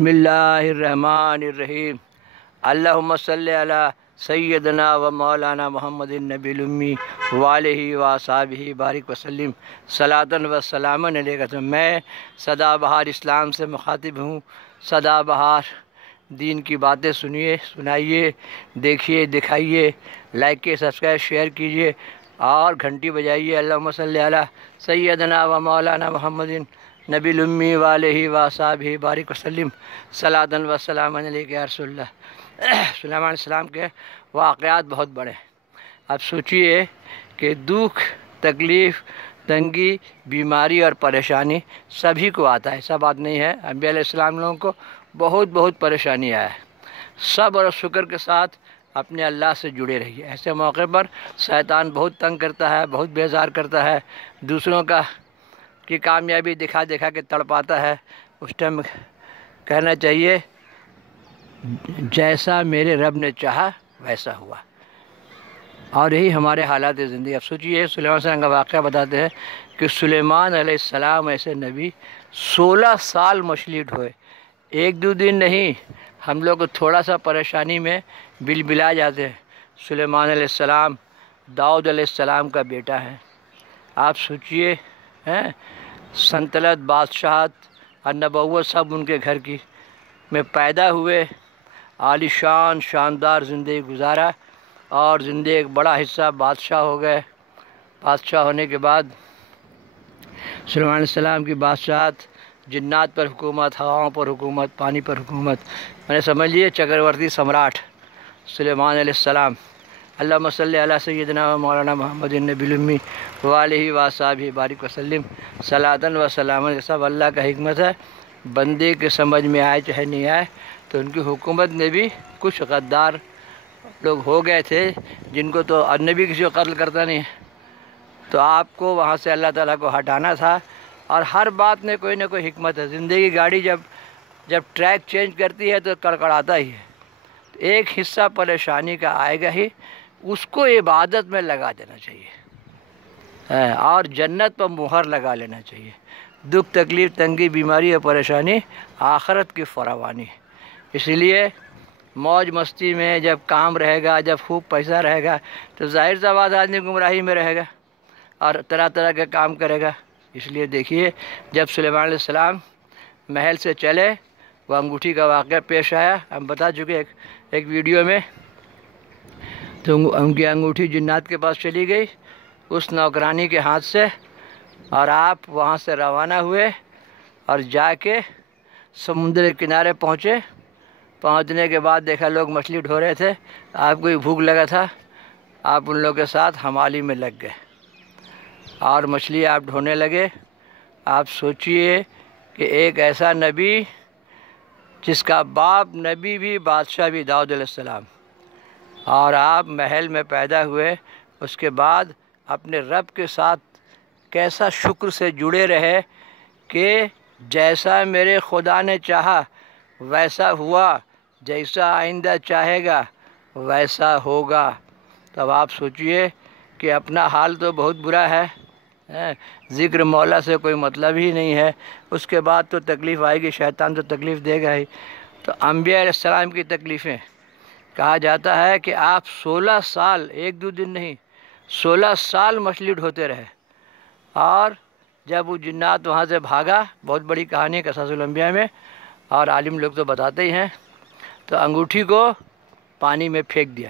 بسم اللہ الرحمن الرحیم اللہم صلی علی سیدنا و مولانا محمد النبی الامی وآلہ وصحبہ بارک وسلم صلاۃ و سلام علیک۔ میں سدا بہار اسلام سے مخاطب ہوں۔ سدا بہار دین کی باتیں سنیے، سنائیے، دیکھیے، دکھائیے، لائک کے سبسکرائب شیئر کیجیے اور گھنٹی بجائیے۔ اللہم صلی علی سیدنا و مولانا محمد نبی الامی وآلہ وصحبہ بارک وسلم صلاۃ و سلام علیک یا رسول اللہ۔ سلیمان علیہ السلام کے واقعات بہت بڑے۔ اب سوچئے کہ دکھ، تکلیف، تنگی، بیماری اور پریشانی سبھی کو آتا ہے، ایسا بات نہیں ہے۔ انبیاء علیہ السلام لوگوں کو بہت پریشانی آیا ہے۔ صبر اور شکر کے ساتھ اپنے اللہ سے جڑے رہیے۔ ایسے موقع پر شیطان بہت تنگ کرتا ہے، بہت بیزار کرتا ہے، دوسروں کی کامیابی دکھا کے تڑپاتا ہے۔ اس ٹائم کہنا چاہیے جیسا میرے رب نے چاہا ویسا ہوا، اور یہی ہمارے حالات زندگی۔ اب سوچیے سلیمان علیہ السلام کا واقعہ بتاتے ہیں کہ سلیمان علیہ السلام ایسے نبی 16 سال مچھلی ڈھوئے، ایک دو دن نہیں۔ ہم لوگ تھوڑا سا پریشانی میں بلا جاتے ہیں۔ سلیمان علیہ السلام داؤد علیہ السلام کا بیٹا ہے۔ آپ سوچئے سلطنت، بادشاہت اور نبوت سب ان کے گھر کی میں پیدا ہوئے، عالی شان شاندار زندگی گزارا، اور زندگی ایک بڑا حصہ بادشاہ ہو گئے۔ بادشاہ ہونے کے بعد سلیمان علیہ السلام کی بادشاہت، جنات پر حکومت، ہواؤں پر حکومت، پانی پر حکومت، میں نے سمجھ لیے چکرورتی سمراٹ سلیمان علیہ السلام۔ اللہم صلی علی سیدنا و مولانا محمد النبی الامی وآلہ وصحبہ بارک وسلم صلاۃ و سلام علیہ۔ سب اللہ کا حکمت ہے، بندے کے سمجھ میں آئے چاہے نہیں آئے۔ تو ان کی حکومت میں بھی کچھ غدار لوگ ہو گئے تھے جن کو تو نبی کسی کو قتل کرتا نہیں ہے، تو آپ کو وہاں سے اللہ تعالیٰ کو ہٹانا تھا۔ اور ہر بات میں کوئی نہ کوئی حکمت ہے۔ زندگی گاڑی جب ٹریک چینج کرتی ہے تو کڑکڑاتا ہی ہے۔ ایک حصہ پریشانی کا آئے گا ہی، اس کو عبادت میں لگا دینا چاہیے اور جنت پر مہر لگا لینا چاہیے۔ دکھ، تکلیف، تنگی، بیماری اور پریشانی آخرت کی فراوانی ہے۔ اس لیے موج مستی میں جب کام رہے گا، جب خوب پیسہ رہے گا، تو ظاہر سی بات آدمی گمراہی میں رہے گا اور طرح طرح کے کام کرے گا۔ اس لیے دیکھیے جب سلیمان علیہ السلام محل سے چلے، وہ انگوٹھی کا واقعہ پیش آیا، ہم بتا چکے ایک ویڈیو میں۔ تو ان کی انگوٹھی جنات کے پاس چلی گئی اس نوکرانی کے ہاتھ سے، اور آپ وہاں سے روانہ ہوئے اور جا کے سمندر کے کنارے پہنچے۔ پہنچنے کے بعد دیکھا لوگ مچھلی ڈھو رہے تھے، آپ کو بھی بھوک لگا تھا، آپ ان لوگوں کے ساتھ حمالی میں لگ گئے اور مچھلی آپ ڈھونے لگے۔ آپ سوچئے کہ ایک ایسا نبی جس کا باپ نبی بھی بادشاہ بھی داؤد علیہ السلام، اور آپ محل میں پیدا ہوئے، اس کے بعد اپنے رب کے ساتھ کیسا شکر سے جڑے رہے کہ جیسا میرے خدا نے چاہا ویسا ہوا، جیسا آئندہ چاہے گا ویسا ہوگا۔ تب آپ سوچئے کہ اپنا حال تو بہت برا ہے، ذکر مولا سے کوئی مطلب ہی نہیں ہے، اس کے بعد تو تکلیف آئے گی، شیطان تو تکلیف دے گا ہی۔ تو انبیاء علیہ السلام کی تکلیفیں، کہا جاتا ہے کہ آپ 16 سال، ایک دو دن نہیں، 16 سال مچھلی ڈھوتے رہے، اور جب وہ جنات وہاں سے بھاگا، بہت بڑی کہانی ہے قصص الانبیاء میں، اور عالم لوگ تو بتاتے ہی ہیں، تو انگوٹھی کو پانی میں پھینک دیا۔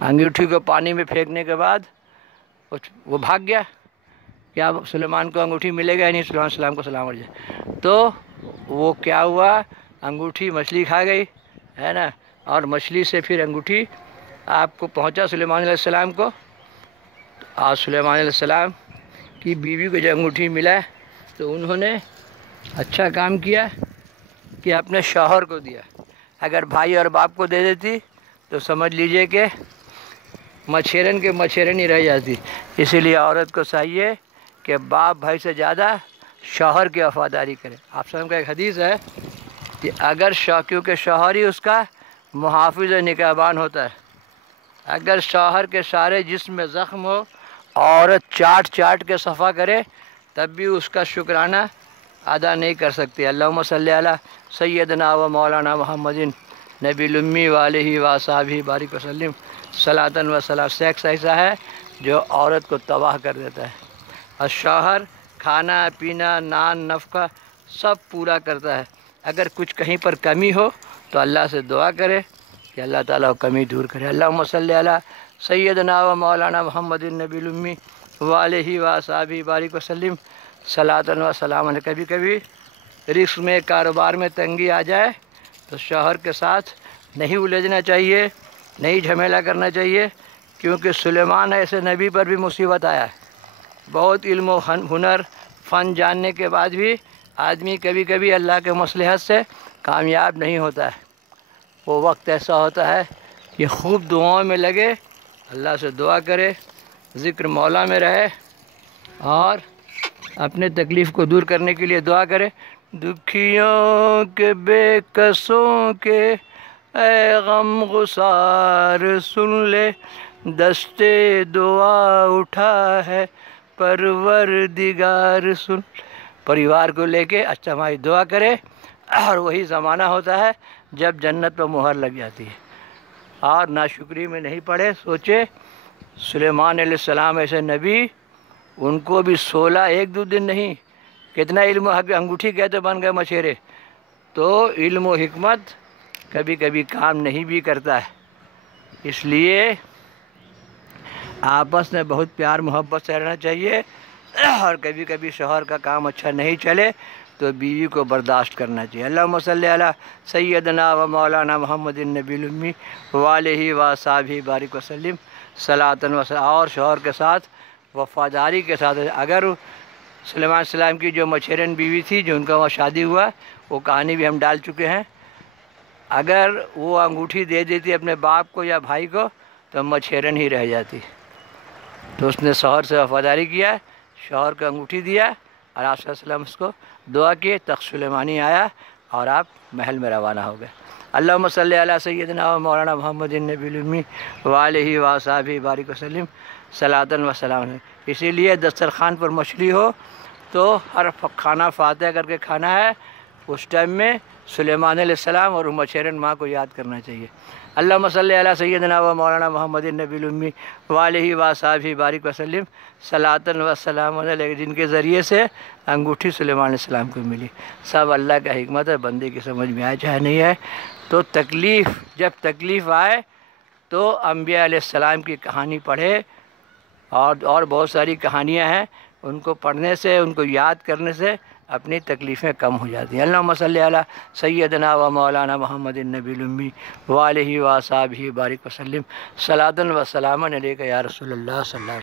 انگوٹھی کو پانی میں پھینکنے کے بعد وہ بھاگ گیا، کیا سلیمان کو انگوٹھی ملے گا ہی نہیں، سلیمان علیہ السلام کو سلام علیہ۔ تو وہ کیا ہوا، انگوٹھی مچھلی کھا گئی ہے نا، اور مچھلی سے پھر انگوٹھی آپ کو پہنچا سلیمان علیہ السلام کو۔ اور سلیمان علیہ السلام کی بیوی کو جب انگوٹھی ملا تو انہوں نے اچھا کام کیا کہ اپنے شوہر کو دیا۔ اگر بھائی اور باپ کو دے دیتی تو سمجھ لیجئے کہ مچھیرن کے مچھیرن ہی رہ جاتی۔ اسی لیے عورت کو چاہیے کہ باپ بھائی سے زیادہ شوہر کی وفاداری کرے۔ آپ سب کا ایک حدیث ہے کہ اگر کیونکہ شوہر ہی اس کا محافظ نگہبان ہوتا ہے، اگر شوہر کے سارے جسم میں زخم ہو، عورت چاٹ کے صفا کرے، تب بھی اس کا شکرانہ ادا نہیں کر سکتی۔ اللہم صلی علی سیدنا و مولانا محمد نبی الامی والہ وصحبہ بارک وسلم صلاۃ و سلام۔ سیکس ایسا ہے جو عورت کو تباہ کر دیتا ہے، اور شوہر کھانا پینا نان نفقہ سب پورا کرتا ہے، اگر کچھ کہیں پر کمی ہو تو اللہ سے دعا کرے کہ اللہ تعالیٰ کمی دور کرے۔ اللہم صلی علی سیدنا و مولانا محمد النبی الامی والہ وصحبہ بارک وسلم صلاۃ و سلام۔ کبھی کبھی رزق میں کاروبار میں تنگی آ جائے تو شوہر کے ساتھ نہیں الجھنا چاہیے، نہیں جھمیلا کرنا چاہیے، کیونکہ سلیمان ایسے نبی پر بھی مصیبت آیا ہے۔ بہت علم و ہنر فن جاننے کے بعد بھی آدمی کبھی کبھی اللہ کے مصلحت سے کامیاب نہیں ہوتا ہے۔ وہ وقت ایسا ہوتا ہے کہ خوب دعاؤں میں لگے، اللہ سے دعا کرے، ذکر مولا میں رہے، اور اپنے تکلیف کو دور کرنے کے لیے دعا کرے۔ دکھیوں کے بے کسوں کے اے غم گسار سن لے، دستے دعا اٹھا ہے پروردگار سن۔ پریوار کو لے کے اچھا مائی دعا کرے، اور وہی زمانہ ہوتا ہے جب جنت پہ مہر لگ جاتی ہے۔ اور ناشکری میں نہیں پڑے، سوچے سلیمان علیہ السلام ایسے نبی، ان کو بھی 16 ایک دو دن نہیں، کتنا علم و انگوٹھی کہتے بن گئے مچھیرے۔ تو علم و حکمت کبھی کبھی کام نہیں بھی کرتا ہے، اس لیے آپس میں بہت پیار محبت سے رہنا چاہیے، اور کبھی کبھی شوہر کا کام اچھا نہیں چلے تو بیوی کو برداشت کرنا چاہیے۔ اللہم صلی علی سیدنا و مولانا محمد النبی الامی والہ وصحبہ بارک وسلم صلاۃ و سلام۔ اور شوہر کے ساتھ وفاداری کے ساتھ، اگر سلیمان علیہ السلام کی جو مچھیرن بیوی تھی جو ان کا وہاں شادی ہوا، وہ کہانی بھی ہم ڈال چکے ہیں، اگر وہ انگوٹھی دے دیتی اپنے باپ کو یا بھائی کو تو مچھیرن ہی رہ جاتی۔ تو اس نے شوہر سے وفاداری کیا، شوہر کو انگوٹھی دیا، اور آپ صلی اللہ علیہ وسلم اس کو دعا کی، تخت سلیمانی آیا اور آپ محل میں روانہ ہو گئے۔ اللہم صلی علی سیدنا و مولانا محمد النبی الامی والہ وصحبہ بارک وسلم صلاۃ و سلام۔ اسی لیے دسترخوان پر مچھلی ہو تو ہر کھانا فاتحہ کر کے کھانا ہے، اس ٹائم میں سلیمان علیہ السلام اور مچھیرن ماں کو یاد کرنا چاہیے۔ اللہم صلی علی سیدنا و مولانا محمد النبی الامی والہ وصحبہ بارک وسلم صلاۃ و سلام علیہ، جن کے ذریعے سے انگوٹھی سلیمان علیہ السلام کو ملی۔ سب اللہ کا حکمت ہے، بندے کی سمجھ میں آئے چاہے نہیں ہے۔ تو جب تکلیف آئے تو انبیاء علیہ السلام کی کہانی پڑھے، اور بہت ساری کہانیاں ہیں، ان کو پڑھنے سے، ان کو یاد کرنے سے اپنی تکلیفیں کم ہو جاتی ہیں۔ اللہم صلی علی سیدنا و مولانا محمد النبی الامی والہ وصحبہ بارک وسلم صلاۃ و سلام علیک یا رسول اللہ صلی اللہ علیہ وسلم۔